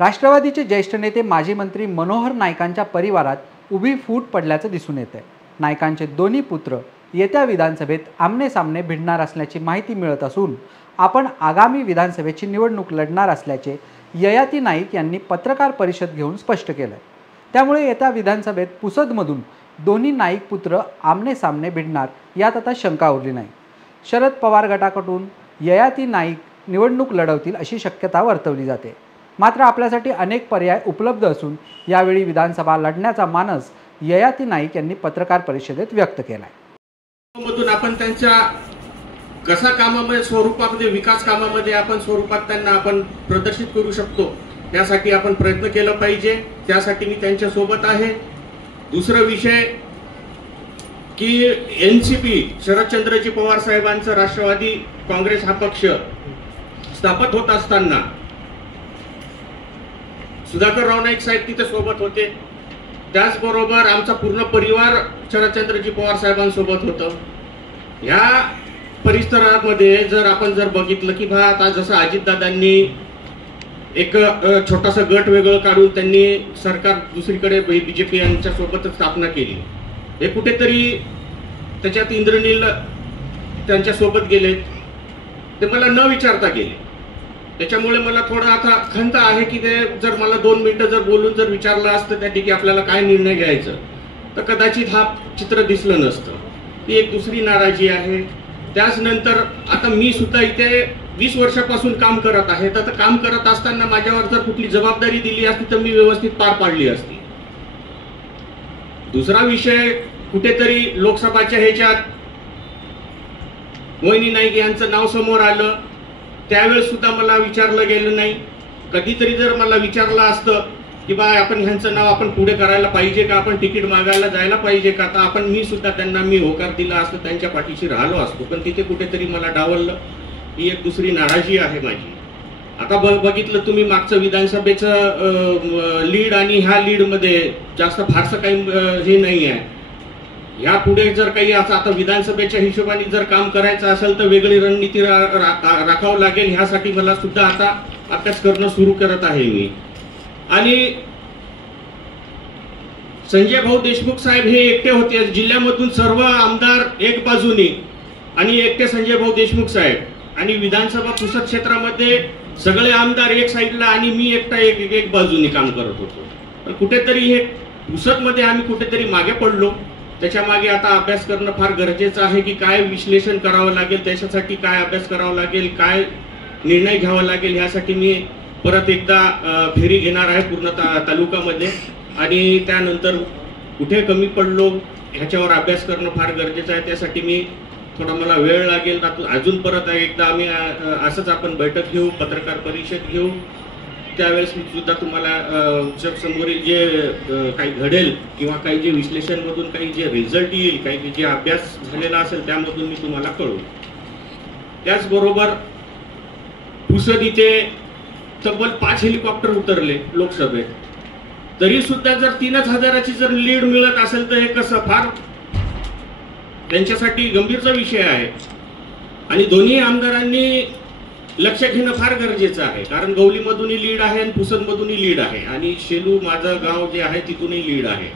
राष्ट्रवादीचे ज्येष्ठ नेते माजी मंत्री मनोहर नाईकांच्या परिवारात उभी फूट पडल्याचं दिसून येत आहे। नाईकांचे दोन्ही पुत्र येत्या विधानसभेत आमने-सामने भिडणार असल्याची माहिती मिळत असून आपण आगामी विधानसभेची निवडणूक लढणार असल्याचे ययाती नाईक यांनी पत्रकार परिषद घेऊन स्पष्ट केलं। त्यामुळे येत्या विधानसभेत पुसदमधून दोन्ही नाईक पुत्र आमने-सामने भिडणार यात आता शंका उरली नाही। शरद पवार गटाकडून ययाती नाईक निवडणूक लढवतील अशी शक्यता वर्तवली जाते। मात्र आपल्यासाठी अनेक पर्याय उपलब्ध असून यावेळी विधानसभा लढण्याचा मानस ययाती नाईक यांनी पत्रकार परिषदेत व्यक्त केलाय। मधून आपण त्यांच्या कसा कामामध्ये स्वरूपामध्ये विकास कामामध्ये आपण स्वरूपात त्यांना आपण प्रदर्शित करू शकतो यासाठी आपण प्रयत्न केला पाहिजे। त्यासाठी मी त्यांच्या सोबत आहे। दुसरा विषय की एनसीपी शरदचंद्रजी पवार साहेबांचा राष्ट्रवादी काँग्रेस हा पक्ष स्थापित होत असताना सुधाकरराव नाईक साहेब तिथे सोबत होते। त्याचबरोबर आमचा पूर्ण परिवार शरदचंद्रजी पवार साहेबांसोबत होतं। या परिसरामध्ये जर आपण बघितलं की आता जसं अजितदादांनी एक छोटासा गट वेगळं काढून त्यांनी सरकार दुसरीकडे बीजेपी यांच्या सोबतच स्थापना केली, हे कुठेतरी त्याच्यात इंद्रनील त्यांच्या सोबत गेलेत, ते मला न विचारता गेले। त्याच्यामुळे मला थोडा आता खंत आहे की ते जर मला 2 मिनिटं जर बोलून जर विचारलं असतं त्या ठिकाणी आपल्याला काय निर्णय घ्यायचं तर कदाचित हा चित्र दिसलं नसतं। ती एक दुसरी नाराजी आहे। त्याचनंतर आता मी सुद्धा इथे 20 वर्षापासून काम करत आहे, तर काम करत असताना माझ्यावर जर कुठली जबाबदारी दिली असती तर मी व्यवस्थित पार पाडली असती। दुसरा विषय कुठेतरी लोकसभाच्या ह्याच्यात मोहिनी नाईक यांचं नाव समोर आलं, त्यावेळेस सुद्धा मला विचारलं गेलं नाही। कधीतरी जर मला विचारलं असतं की बा आपण ह्यांचं नाव आपण पुढे करायला पाहिजे का, आपण तिकीट मागायला जायला पाहिजे का, तर आपण मी सुद्धा त्यांना होकार दिला असतं, त्यांच्या पाठीशी राहिलो असतो। पण तिथे कुठेतरी मला डावललं, ही एक दुसरी नाराजी आहे माझी। आता बघितलं तुम्ही मागचं विधानसभेचं लीड आणि ह्या लीडमध्ये जास्त फारसं काही हे नाही आहे। या पुढे जर काही आता विधानसभेच्या हिशोबाने जर काम करायचं असेल तर वेगळी रणनीती राखावं लागेल। ह्यासाठी मला सुद्धा आता अभ्यास करणं सुरू करत आहे मी। आणि संजय भाऊ देशमुख साहेब हे एकटे होते जिल्ह्यामधून, सर्व आमदार एक बाजूने आणि एकटे संजय भाऊ देशमुख साहेब, आणि विधानसभा पुसद क्षेत्रामध्ये सगळे आमदार एक साईडला आणि मी एकटा एक बाजूने काम करत होतो। पण कुठेतरी हे पुसदमध्ये आम्ही कुठेतरी मागे पडलो। त्याच्या मागे आता अभ्यास करणं फार गरजेचं आहे की काय विश्लेषण करावं लागेल, त्याच्यासाठी काय अभ्यास करावा लागेल, काय निर्णय घ्यावा लागेल, ह्यासाठी मी परत एकदा फेरी घेणार आहे पूर्ण तालुक्यामध्ये। आणि त्यानंतर कुठे कमी पडलो ह्याच्यावर अभ्यास करणं फार गरजेचं आहे। त्यासाठी मी थोडा मला वेळ लागेल। अजून परत एकदा आम्ही असंच आपण बैठक घेऊ, पत्रकार परिषद घेऊ, त्यावेळेस मी सुद्धा तुम्हाला समोरील जे काही घडेल किंवा काही जे विश्लेषणमधून काही जे रिझल्ट येईल, काही जे अभ्यास झालेला असेल त्यामधून मी तुम्हाला कळवू। त्याचबरोबर पुसद इथे तब्बल 5 हेलिकॉप्टर उतरले लोकसभेत, तरी सुद्धा जर 3च हजाराची जर लीड मिळत असेल तर हे कसं, फार त्यांच्यासाठी गंभीरचा विषय आहे। आणि दोन्ही आमदारांनी लक्ष घेणं फार गरजेचं आहे, कारण गवलीमधूनही लीड आहे आणि पुसदमधूनही लीड आहे आणि शेलू माझं गाव जे आहे तिथूनही लीड आहे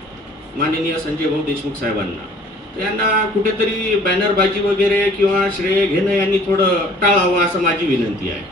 माननीय संजय भाऊ देशमुख साहेबांना। त्यांना कुठेतरी बॅनरबाजी वगैरे किंवा श्रेय घेणं यांनी थोडं टाळावं असं माझी विनंती आहे।